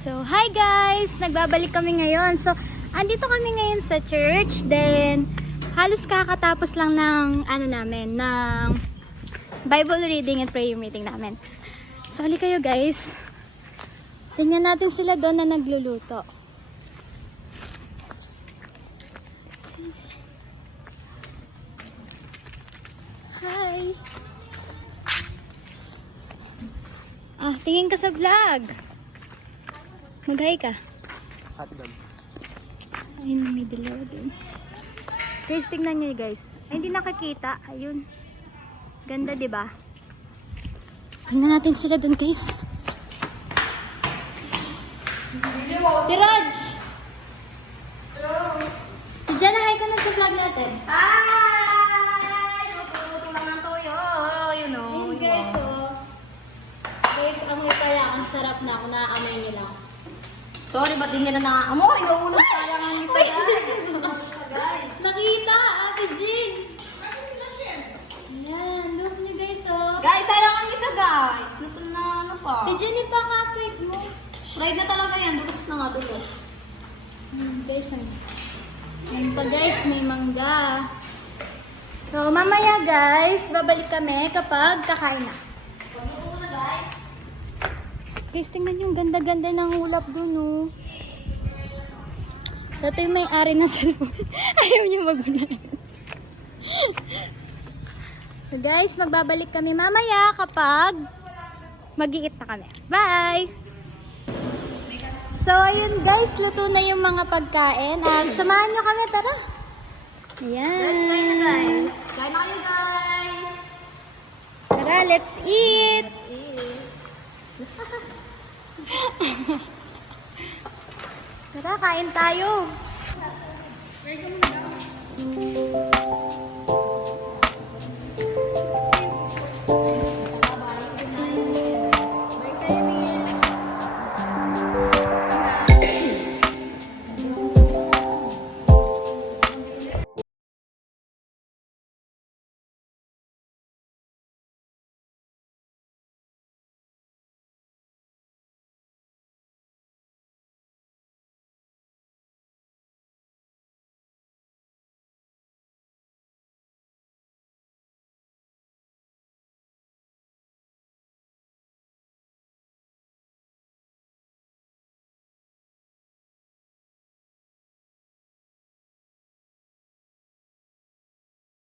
So, hi guys! Nagbabalik kami ngayon. So, andito kami ngayon sa church. Then, halos kakatapos lang ng, ng Bible reading and prayer meeting namin. So, hali kayo guys. Tingnan natin sila doon na nagluluto. Hi! Tingin ka sa vlog. Mag-hi ka. Ayun, may dilaw din. Guys, tingnan nyo guys. Ay, hindi nakakita. Ayun. Ganda, diba? Tingnan natin sila dun guys. Si Raj! Diyan na, hi ka na sa vlog natin. Hi! Luto-luto lang ng toyo. You know. Ayun guys, oh. Guys, amoy kaya. Ang sarap na. Kung naaamoy nyo lang. Sorry, ba't din nila nakaamoy? Inuulo sayang ang isa, guys. Makita, Ate Jean. Ayan, look nyo guys, oh. Guys, sayang ang isa, guys. Luto na ano pa. Ate Jean, ipaka-fried mo. Fried na talaga yan. Dulos na nga, dulos. Guys, yan pa guys, may mangga. So, mamaya guys, babalik kami kapag kakain na. Pagluto na, guys. Guys, tingnan yung ganda-ganda ng ulap dun, oh. So, ito yung may-ari ng cellphone. Ayaw niya magulat. So, guys, magbabalik kami mamaya kapag mag-iit na kami. Bye! So, ayun guys, luto na yung mga pagkain. Samahan nyo kami, tara! Ayan. Guys, kain na, guys. Kain na kayo, guys. Tara, let's eat! Let's eat. Tara, kain tayo!